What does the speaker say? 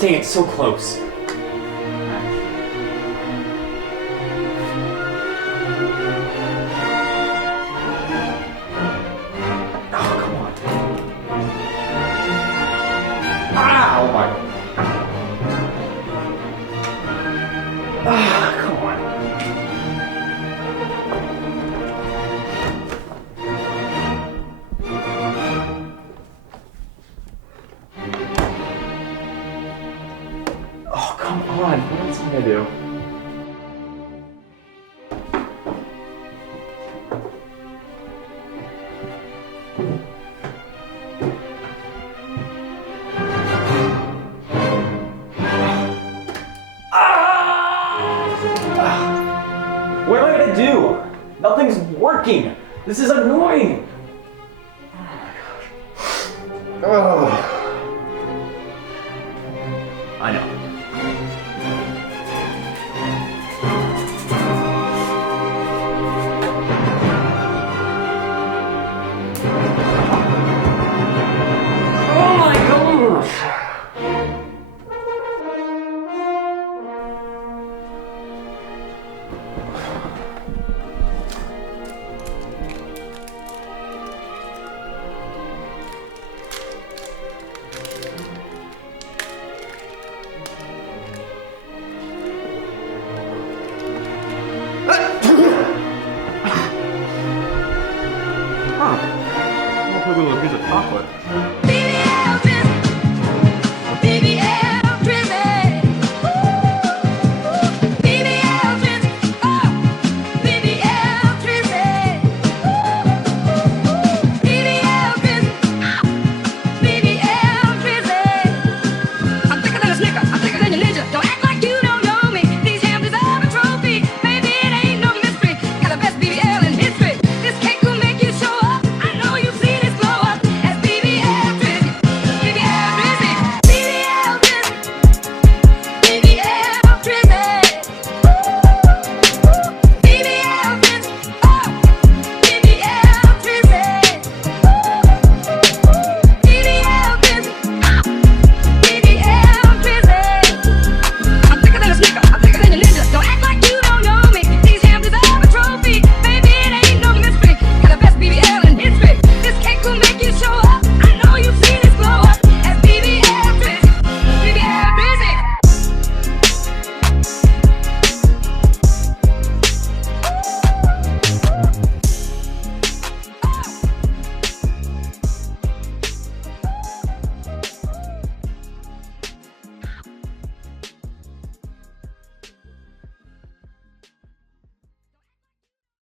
Dang, it's so close. Oh, come on. Ah, oh my. Ah, come on. Oh, come on. What else am I gonna do? What am I gonna do? Nothing's working. This is annoying. Oh. I know. Oh my gosh. Huh. I'll put a little piece of chocolate. BBL,